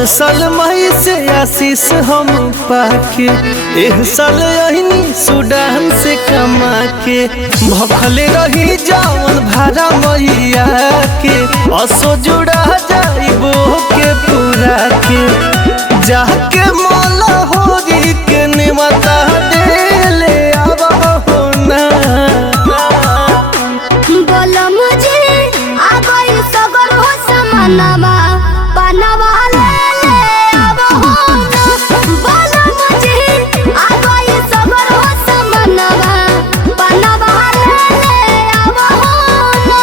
हर साल मई से आशीष हम पाके एह साल अहिनी सूडान से कमा के भखले रही जावन भाड़ा मैया के असो जुड़ा जाइबो के पूरा के जाके मौला होरी के निमता देले आब हो ना बोलो मुझे आ गई सगर हो समानवा बनवा ले अब हो ना। बोलो मुझे आ गई सगर हो समानवा बनवा ले अब हो ना।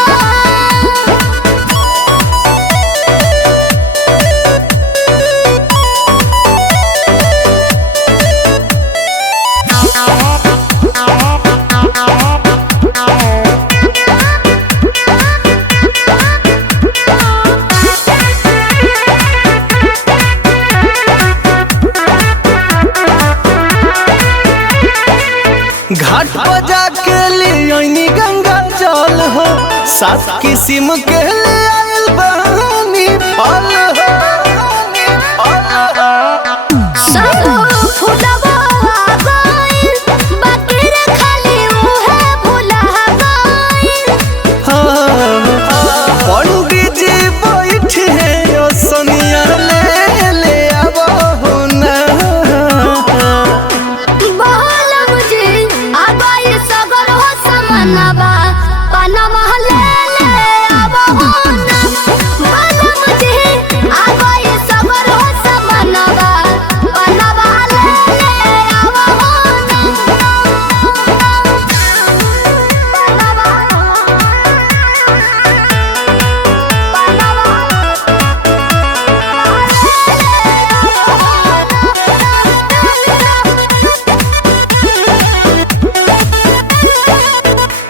घाट पर जाके ले गंगा जल हो 7 किस्म के ले आयल बहानी फल हो सब फुलवा गइल बाकी रे खाली उहे भुला गइल। पंडित जी बैठे ओ सोनिया ले आब हो ना बोलो मुझे आ गई सगर हो समानवा बनवा ले अब हो ना। बोलो मुझे आ गई सगर हो समानवा बनवा ले अब हो ना।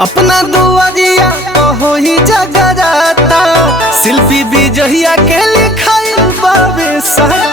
अपना दुआरिया कहो ही जगराता शिल्पी विजहिया के लिखाई बाबे सारा